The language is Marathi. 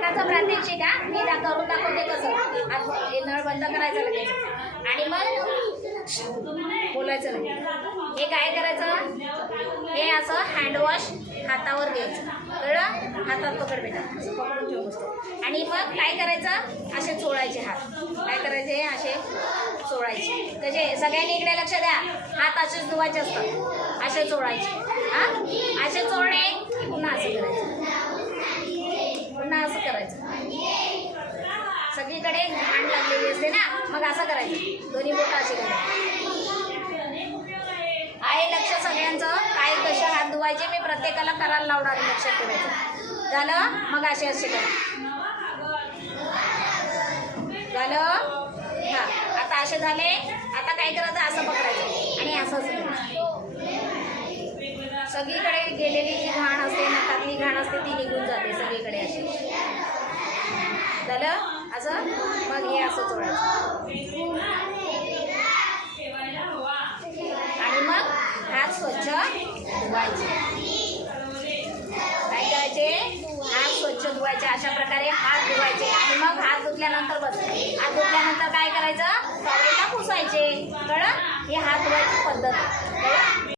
एकाचं प्रात्यक्षिक का मी करून दाखवते कसं. हे नळ बंद करायचं लगेच आणि मग बोलायचं नाही. हे काय करायचं, हे असं हँडवॉश हातावर घ्यायचं, कळलं. हातात पकड बेटा, असं पकडून ठेवून बसतो. आणि मग काय करायचं, असे चोळायचे हात. काय करायचे, असे चोळायचे. कसे, सगळ्यांनी इकडे लक्ष द्या. हात असेच धुवायचे असतात, असे चोळायचे. हां, असे चोळले की पुन्हा असं करायचं, पुन्हा असं करायचं. सगळीकडे घाण लागलेली असते ना, मग असं करायचं. दोन्ही बोटं असे करायचे. आहे लक्ष सगळ्यांचं. काय कसे हात धुवायचे मी प्रत्येकाला करायला लावणार, लक्षात ठेवायचं. झालं, मग असे असे करा. झालं. हां, आता असे झाले. आता काय करायचं, असं पकडायचं आणि असं असं करायचं. सगळीकडे गेलेली जी घाण असते, नाकातली घाण असते, ती निघून जाते सगळीकडे. अशी झालं असं. मग हे असं चोळायचं आणि मग हात स्वच्छ धुवायचे. काय करायचे, हात स्वच्छ धुवायचे. अशा प्रकारे हात धुवायचे. आणि मग हात धुतल्यानंतर बस, हात धुतल्यानंतर काय करायचं, टॉवेलला पुसायचे. कळलं. ही हात धुवायची पद्धत, कळलं.